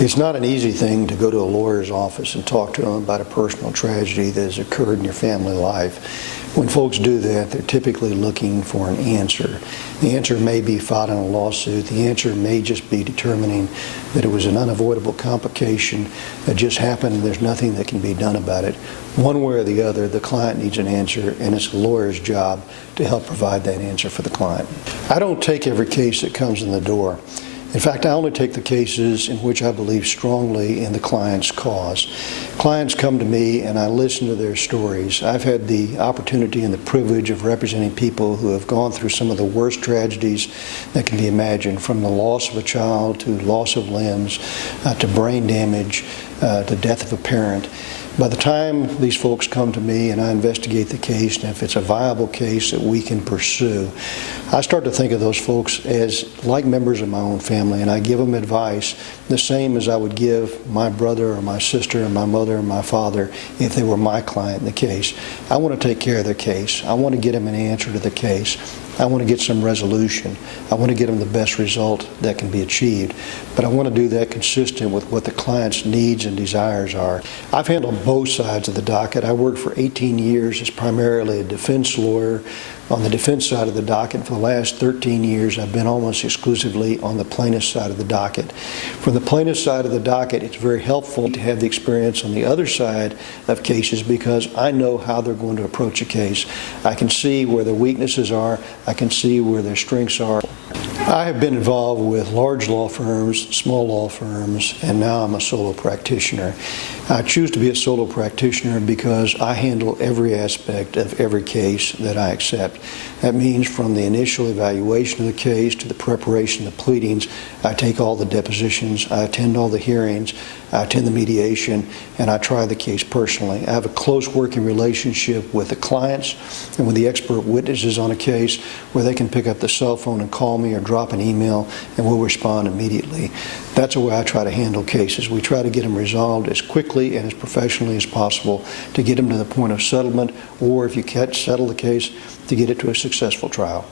It's not an easy thing to go to a lawyer's office and talk to them about a personal tragedy that has occurred in your family life. When folks do that, they're typically looking for an answer. The answer may be filed in a lawsuit. The answer may just be determining that it was an unavoidable complication that just happened and there's nothing that can be done about it. One way or the other, the client needs an answer, and it's a lawyer's job to help provide that answer for the client. I don't take every case that comes in the door. In fact, I only take the cases in which I believe strongly in the client's cause. Clients come to me and I listen to their stories. I've had the opportunity and the privilege of representing people who have gone through some of the worst tragedies that can be imagined, from the loss of a child to loss of limbs, to brain damage, to death of a parent. By the time these folks come to me and I investigate the case, and if it's a viable case that we can pursue, I start to think of those folks as like members of my own family, and I give them advice the same as I would give my brother or my sister or my mother or my father if they were my client in the case. I want to take care of their case. I want to get them an answer to the case. I want to get some resolution. I want to get them the best result that can be achieved. But I want to do that consistent with what the client's needs and desires are. I've handled both sides of the docket. I worked for 18 years as primarily a defense lawyer on the defense side of the docket. For the last 13 years, I've been almost exclusively on the plaintiff side of the docket. From the plaintiff side of the docket, it's very helpful to have the experience on the other side of cases because I know how they're going to approach a case. I can see where their weaknesses are. I can see where their strengths are. I have been involved with large law firms, small law firms, and now I'm a solo practitioner. I choose to be a solo practitioner because I handle every aspect of every case that I accept. That means from the initial evaluation of the case to the preparation of the pleadings. I take all the depositions, I attend all the hearings, I attend the mediation, and I try the case personally. I have a close working relationship with the clients and with the expert witnesses on a case where they can pick up the cell phone and call me or drop an email, and we'll respond immediately. That's the way I try to handle cases. We try to get them resolved as quickly and as professionally as possible to get them to the point of settlement, or if you can't settle the case, to get it to a successful trial.